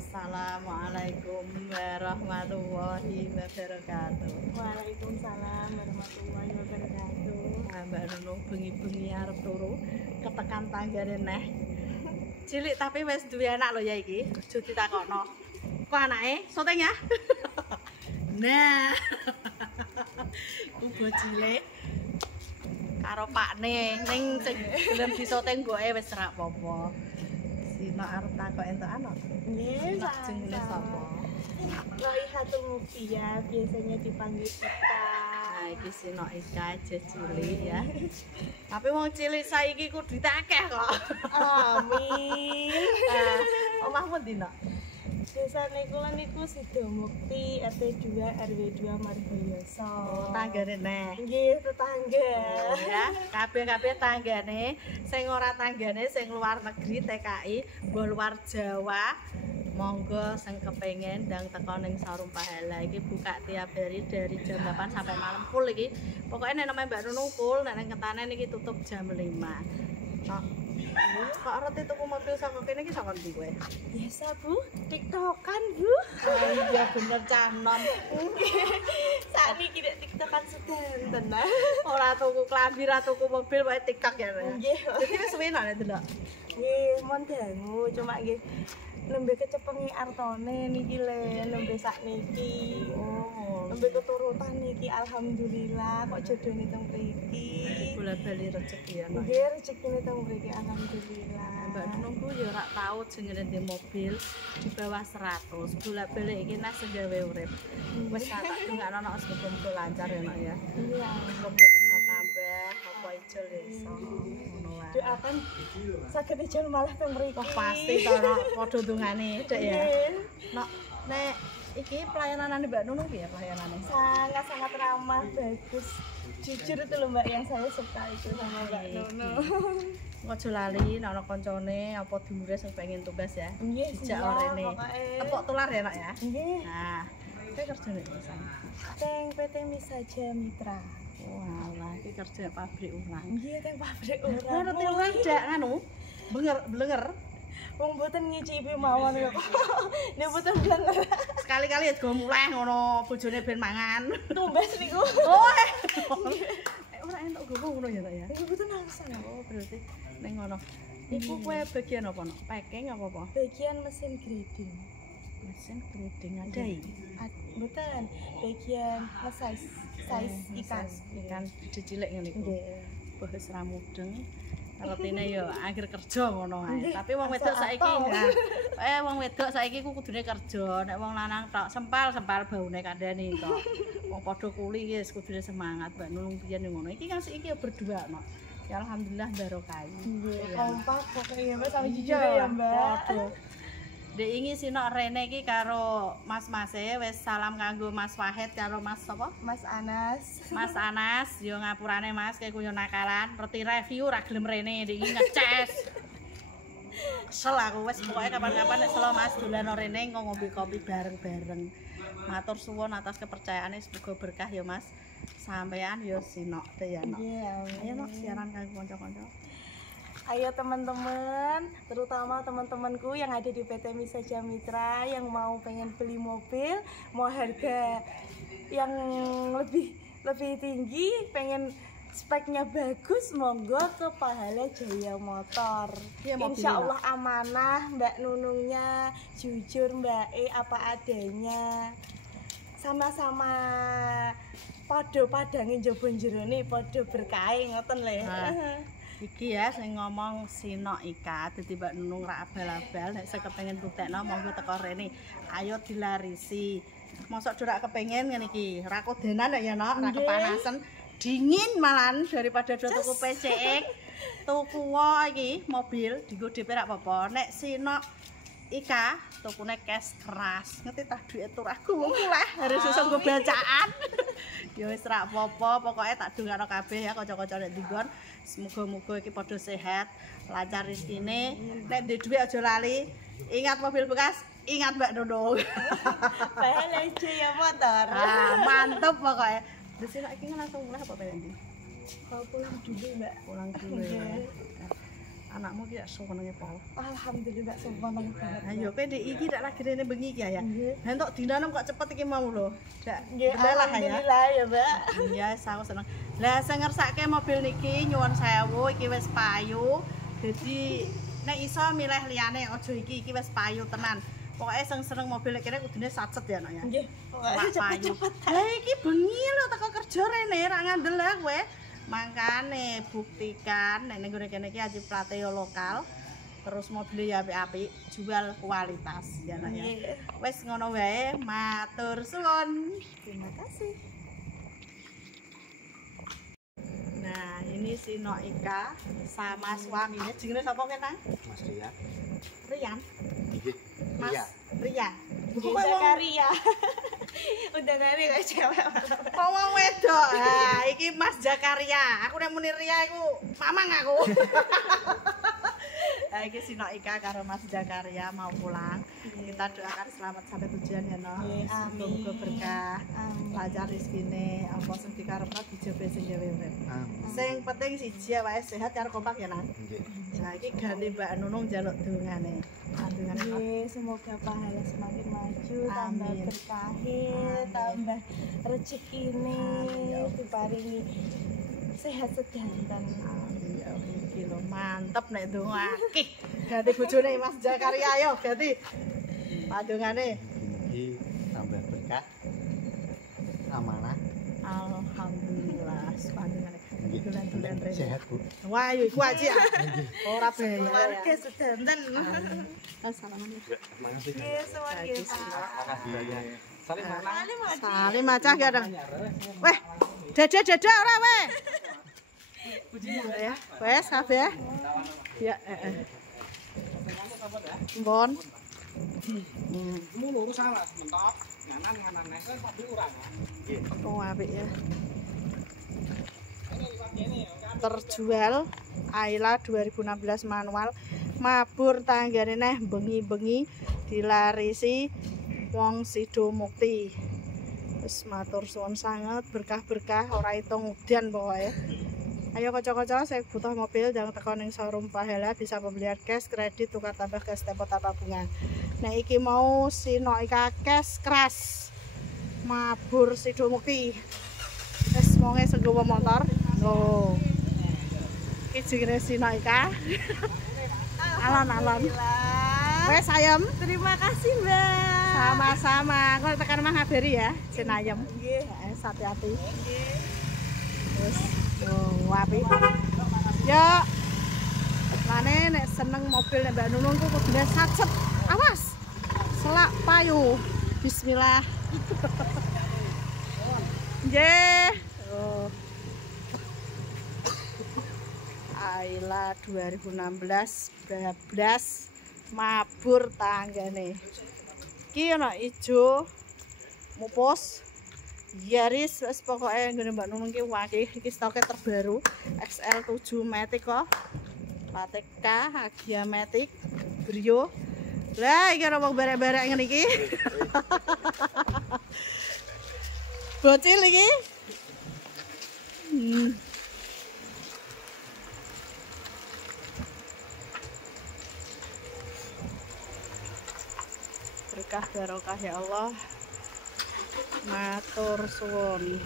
Assalamualaikum warahmatullahi wabarakatuh. Waalaikumsalam warahmatullahi wabarakatuh. Mbak Nunung bengi-bengi arep turu ketekan tanggane neh. Cilik tapi wis duwe anak lho ya iki. Aja ditakokno. Kok anake syuting ya? Nah. Ugo cilik karo pakne ning sing gelem disyuting mboke wis ora apa-apa. Sino arep takok entuk anak? Nggih, jenenge sapa? Raihatul Mufiah, biasanya dipanggil Ika. Nah, iki Sino Ika aja cilik ya. Tapi wong cilik saiki kudu akeh kok. Amin. Omahmu ndi, Nok? Desane kula niku Sidomukti RT 2 RW 2 Margoyoso. Tanggane neh. Nggih, tetangga. Ya, kabeh-kabeh tanggane, sing ora tanggane sing luar negeri TKI, mbah luar Jawa. Monggo sing kepengin ndang teko ning Showroom Pahala iki buka tiap hari dari jam 8 sampai malam full iki. Pokoke nek namanya Mbak Nunung full, nek ning ketane niki tutup jam 5. Nah, kok arep tuku mobil saka kene iki saka ndi kowe? Biasa, Bu. TikTokan, Bu. Oh iya bener canom. Sakniki nek TikTokan sedanten. Ora tuku klambi, ora tuku mobil, wae TikTok ya. Nggih. Dadi wis suwe nek delok. Nggih, mon dangu cuma nggih nembe kecepengi artone niki le, nembe sakniki. Oh, Nembe keturutan niki alhamdulillah kok jodone teng mriki. bola-bali rezeki ya. Nok. Nggih, rezekine teng mriki alhamdulillah. Mbak Nunung ku ya ora tau jenenge di mobil di bawah 100. Bolak-balik iki nas gawe urip. Wis tak dongakno nek muga lancar ya, Nok ya. Iya. Mobil iso tambah, apa ijol ya iso. Ngono wae. Doakan saged ijol malah teng mriki. Kok pasti to Nok padha dongane, Dek ya. Nggih. Nok, nek iki pelayananane Mbak Nunung piye pelayanane? Sangat-sangat ramah, bagus. Jujur itu loh Mbak yang saya suka itu sama Mbak Nunung. Ojo lali nek ana kancane apa dulure sing pengen tugas ya. Nggih, Dijak siap, orene. pokoke. Tepuk tular ya, Nok ya. Nggih. Nah, kowe kerjane di sana. Teng PT Misaja Mitra. Walah, iki kerja pabrik ulang. Nggih, teng pabrik Ora orang. ngerti ulang dak nganu. Blenger. Wong mboten ngicipi mawon kok. Nek mboten blenger. Sekali-kali ya go muleh ngono bojone ben mangan. Tumbas niku. Oh. Ora entuk go ngono ya, Nok ya. Niku mboten nangsa. Oh, berarti ning ngono. Iku kowe bagian apa, Nok? Packing apa? Bagian mesin grading. Mesin grading adai. Mboten, bagian size ikan. Gede cilik ngene iku. Nggih. Wis ra mudeng. Artine ya akhir kerja ngono ae. Nggih, Tapi wong wedok asal saiki atau. wong wedok saiki ku kudune kerja. Nek wong lanang tok sempal baune kandhani tok. Wong padha kuli iki wis kudune semangat, Mbak Nunung piyen ngono. Iki kan iki ya berdua, Nok. Ya alhamdulillah barokah. Nggih, kompak pokoknya Mbak sama Iya, jujur ya Mbak. padha. Dek iki Sino Rene iki karo Mas-mase wis salam kanggo Mas Wahid karo Mas sapa? Mas Anas. Mas Anas, yo ngapurane Mas kayak kuyo nakalan, reti review ra gelem rene ndek iki ngeces. Kesel aku wis pokoke kapan-kapan nek selo Mas dolan rene engko ngombe kopi bareng-bareng. Matur suwun atas kepercayaane semoga berkah ya Mas. Sampean yo Sino te ya Nok. Iya, Ayo Nok siaran kanggo kanca-kanca. Ayo teman-teman, terutama teman-temanku yang ada di PT Misaja Mitra yang mau pengen beli mobil, mau harga yang lebih tinggi, pengen speknya bagus, monggo ke Pahala Jaya Motor. Iya, mobilnya, Insya Allah amanah, Mbak Nunungnya jujur, Mbak apa adanya, sama-sama podo padangin jebon jerone, podo berkahi ngoten le. Nah. Iki ya sing ngomong Sino Ika, dadi Mbak Nunung ra abal-abal nek sing kepengin buktekno monggo teko rene. Ayo dilarisi. Mosok dorak kepengin ngene iki, ra kodenan ya Nok, ra kepanasan, dingin malahan daripada do tuku PCX. Tuku iki mobil dienggo DP ra apa-apa. Nek Sino Ika tukune cash keras. Ngerti ta duit turahku muleh harus iso nggo bacaan. Ya wis ra apa-apa, pokoke tak dongakno kabeh ya kanca-kanca nek dinggon. Semoga-moga iki padha sehat, lancar rezekine. Nek ndek dhuwit aja lali. Ingat mobil bekas, ingat Mbak Nunung. Pahala Jaya Motor. Ah, mantep pokoknya. Terus iki langsung mulai apa pengen ndi? Mau pulang dulu Mbak. Pulang dulu ya. Anakmu ki senenge pol. Alhamdulillah seneng banget. Ayo kowe ndek iki ndak lagi rene bengi iki ya. Nggih. Lah entuk dinanem kok cepet iki mau lho. Dak Nggih, belah ya. alhamdulillah ya, Mbak. Iya, aku seneng. Lah sing ngersake mobil niki nyuwun sewu iki wis payu. Dadi nek iso milih liyane aja iki wis payu tenan. Pokoke sing seneng mobil kene kudune sacet ya anak ya. Nggih. Wah, payu. Cepet-cepet. Lah iki bengi lho teko kerja rene ra ngandel lah kowe. Mangkane buktikan nek ning kene iki aji plate yo lokal. Terus mobilnya ya apik-apik, jual kualitas ya nak ya. Wes ngono wae, matur suwun. Terima kasih. Nah, ini si Noika sama suaminya. Jenenge sapa kena? Mas Ria. Rian. Nggih. Mas Iya. Ria. Zakaria. Udah nari kayak cewek. Kok wong wedok. Ah, iki Mas Zakaria. Aku nek muni Ria iku mamang aku. Nah, iki si Noika karo Mas Zakaria mau pulang. Kita doakan selamat sampai tujuan ya, No. Semoga berkah. Lancar rezekine, apa sing dikarepno dijobe sing gawe urip. Sing penting siji wae sehat karo kompak ya, Nang. Nggih. Nah, iki ganti Mbak Nunung njaluk dongane. Dongane Pak. Nggih, semoga pahala semakin maju, tambah Amin. berkahi, Amin. tambah rezekine Amin, ya Allah. diparingi sehat sedanten. Ya iki lho mantep nek ndongake. Ganti bojone Mas Zakaria ayo ganti. Padungane. Mugi tambah berkah. Amanah. Alhamdulillah, padungane. Nggih. Dolan-dolan rene. Sehat, Bu. Wah, yo iku aja ya. Ora bahaya Keluarga ya. sedanten. Assalamualaikum. Makasih. Nggih, semuanya Lagi Pak. Saling mana? Salim macah ya dong. Weh, dada ora weh. Ya, wes kabeh. Ya, Mbon. Lurus salah mentok nganan nek pabrik urang. Oh, apik ya. Terjual Ayla 2016 manual mabur tanggane neh bengi-bengi dilarisi wong Sido Mukti. Wis matur suwun sanget berkah-berkah ora itung udan pokoke. Ayo kocok-kocok saya butuh mobil jangan tekan ning showroom Pahala bisa pembelian cash, kredit, tukar tambah cash tempo tanpa bunga. Nah iki mau si Noika cash keras mabur Sido Mukti. Wis monge segowo motor. Loh. Iki jenenge si Noika. Alon-alon. Wes ayam. Terima kasih, Mbak. Sama-sama. Kok tekan mah ngabari ya, sin ayam. Nggih. Hati-hati. Nggih. Terus apik. Yo. Lane nek seneng mobil nek Mbak Nunung ku kudune sacet. Awas. Selak payu. Bismillah. Nggih. Oh. Ayla 2016 bablas mabur tanggane. Iki ana ijo mupus Yaris wis pokoke nggone Mbak Nunung ki wakih iki stoke terbaru XL7 Matic kok. Matic K, Agia Matic, Brio. Lah iki ora wong barek-barek ngene iki. Bocil iki. Berkah barokah ya Allah. Matur suwun.